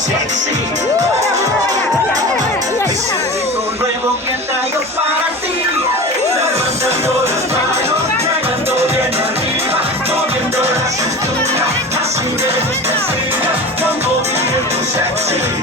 sexy. Ese ritmo nuevo que traigo para ti. Levantando las manos, llegando bien arriba, moviendo la cintura, así me gusta, con movimiento sexy.